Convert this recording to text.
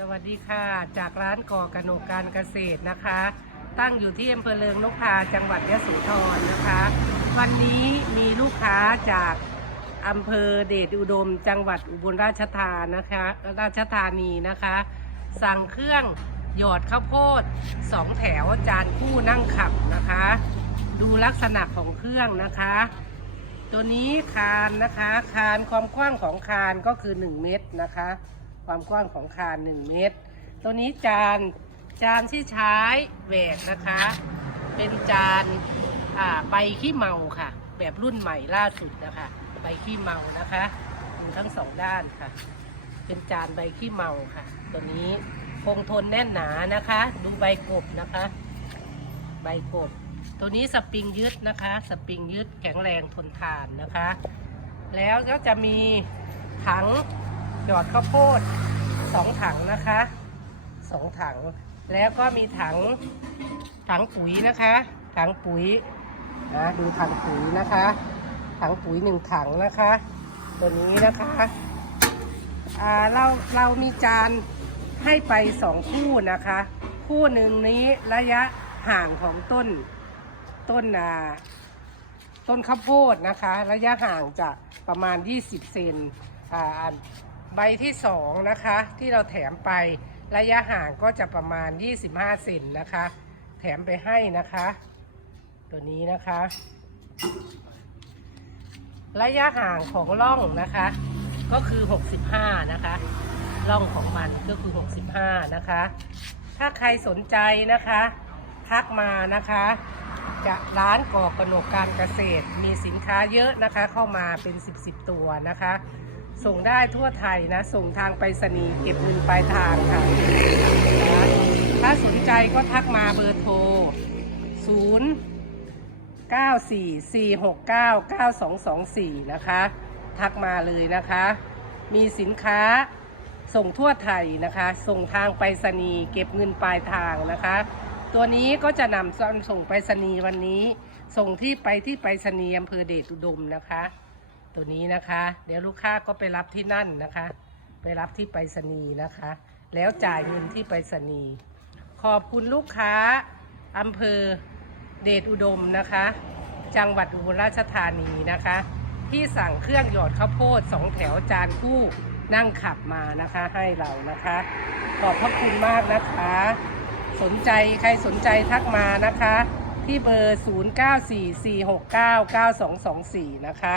สวัสดีค่ะ จากร้านก่อกระหนกการเกษตรนะคะ ตั้งอยู่ที่อำเภอเลิงนกทาจังหวัดยะโสธรนะคะ วันนี้มีลูกค้าจากอำเภอเดชอุดม จังหวัดอุบลราชธานะคะ ราชธานีนะคะ สั่งเครื่องหยอดข้าวโพดสองแถวจานคู่นั่งขับนะคะ ดูลักษณะของเครื่องนะคะ ตัวนี้คานนะคะ คานความกว้างของคานก็คือ 1 เมตรนะคะ ความกว้างของคาน 1 เมตร ตัวนี้จานจานที่ใช้แหวกนะคะ เป็นจานใบขี้เมาค่ะ แบบรุ่นใหม่ล่าสุดนะคะใบขี้เมานะคะอยู่ทั้งสองด้านค่ะ เป็นจานใบขี้เมาค่ะ ตัวนี้คงทนแน่นหนานะคะ ดูใบกบนะคะ ใบกบ ตัวนี้สปริงยึดนะคะ สปริงยึดแข็งแรงทนทานนะคะ แล้วก็จะมีถัง หยอดข้าวโพดสองถังนะคะสองถัง แล้วก็มีถังถังปุ๋ยนะคะ ถังปุ๋ยนะดูถังปุ๋ยนะคะ ถังปุ๋ยหนึ่งถังนะคะ ตัวนี้นะคะอ่าเราเรามีจานให้ไปสองคู่นะคะ คู่หนึ่งนี้ระยะห่างของต้นต้นอ่าต้นข้าวโพดนะคะ ระยะห่างจะประมาณ 20 เซนอ่าอัน ใบที่สองนะคะ ที่เราแถมไประยะห่างก็จะประมาณ 25เซนนะคะ แถมไปให้นะคะ ตัวนี้นะคะ ระยะห่างของร่องนะคะ ก็คือ 65 นะคะร่องของมันก็คือ 65 นะคะ ถ้าใครสนใจนะคะ ทักมานะคะ จะร้านก่อกระหนกการเกษตร มีสินค้าเยอะนะคะ เข้ามาเป็น 10 10 ตัวนะคะ ส่งได้ทั่วไทยนะ ส่งทางไปรษณีย์เก็บเงินปลายทางค่ะนะถ้าสนใจก็ทักมาเบอร์โทร 0 944699224 นะคะ ทักมาเลยนะคะ มีสินค้าส่งทั่วไทยนะคะ ส่งทางไปรษณีย์เก็บเงินปลายทางนะคะ ตัวนี้ก็จะนำส่งไปรษณีย์วันนี้ ส่งที่ไปที่ไปรษณีย์อำเภอเดชอุดมนะคะ ตัวนี้นะคะ เดี๋ยวลูกค้าก็ไปรับที่นั่นนะคะ ไปรับที่ไปรษณีย์นะคะ แล้วจ่ายเงินที่ไปรษณีย์ขอบคุณลูกค้าอำเภอเดชอุดมนะคะ จังหวัดอุบลราชธานีนะคะ ที่สั่งเครื่องหยอดข้าวโพดสองแถวจานคู่นั่งขับมานะคะให้เรานะคะ ขอบพระคุณมากนะคะ สนใจใครสนใจทักมานะคะ ที่เบอร์ 0944699224 นะคะ